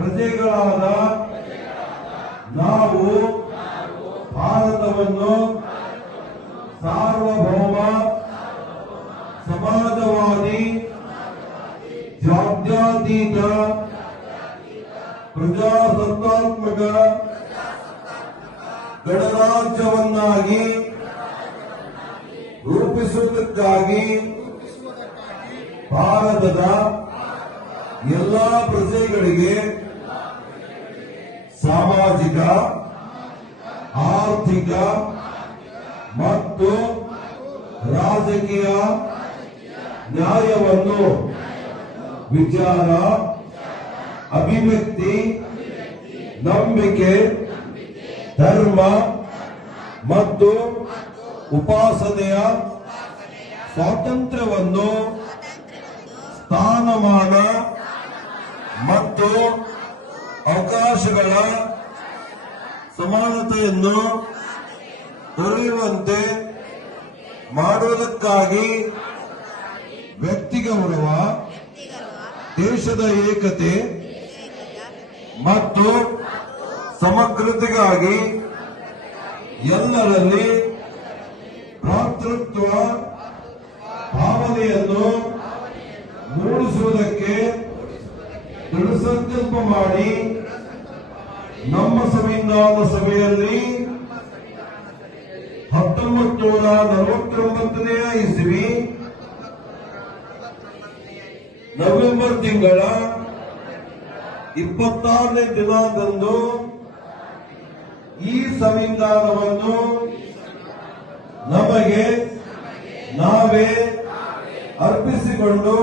ಪ್ರಜೆಗಳಾದ ನಾವು ಭಾರತವನ್ನು ಸಾರ್ವಭೌಮ ಸಮಾಜವಾದಿ ಜಾತ್ಯತೀತ ಪ್ರಜಾಸತ್ತಾತ್ಮಕ ಗಣರಾಜ್ಯವನ್ನಾಗಿ ರೂಪಿಸುವುದಕ್ಕಾಗಿ ಭಾರತದ ಎಲ್ಲಾ ಪ್ರಜೆಗಳಿಗೆ ಸಾಮಾಜಿಕ ಆರ್ಥಿಕ ಮತ್ತು ರಾಜಕೀಯ ನ್ಯಾಯವನ್ನು ವಿಚಾರ ಅಭಿವ್ಯಕ್ತಿ ನಂಬಿಕೆ ಧರ್ಮ ಮತ್ತು ಉಪಾಸನೆಯ ಸ್ವಾತಂತ್ರ್ಯವನ್ನು ಸ್ಥಾನಮಾನ ಮತ್ತು ಅವಕಾಶಗಳ ಸಮಾನತೆಯನ್ನು ದೊರೆಯುವಂತೆ ಮಾಡುವುದಕ್ಕಾಗಿ ವ್ಯಕ್ತಿಗೌರವ ದೇಶದ ಏಕತೆ ಮತ್ತು ಸಮಗ್ರತೆಗಾಗಿ ಎಲ್ಲರಲ್ಲಿ ಭ್ರಾತೃತ್ವ ಭಾವನೆಯನ್ನು ಮೂಡಿಸುವುದಕ್ಕೆ ದೃಢಸಂಕಲ್ಪ ಮಾಡಿ ನಮ್ಮ ಸಂವಿಧಾನ ಸಭೆಯಲ್ಲಿ 1949ನೇ ಇಸ್ವಿ ನವೆಂಬರ್ ತಿಂಗಳ 26ನೇ ದಿನದಂದು ಈ ಸಂವಿಧಾನವನ್ನು ನಮಗೆ ನಾವೇ ಅರ್ಪಿಸಿಕೊಂಡು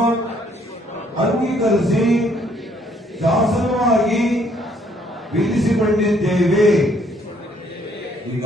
ಅಂಗೀಕರಿಸಿ ಶಾಸನವಾಗಿ ವಿಧಿಸಿಕೊಂಡಿದ್ದೇವೆ. ಈಗ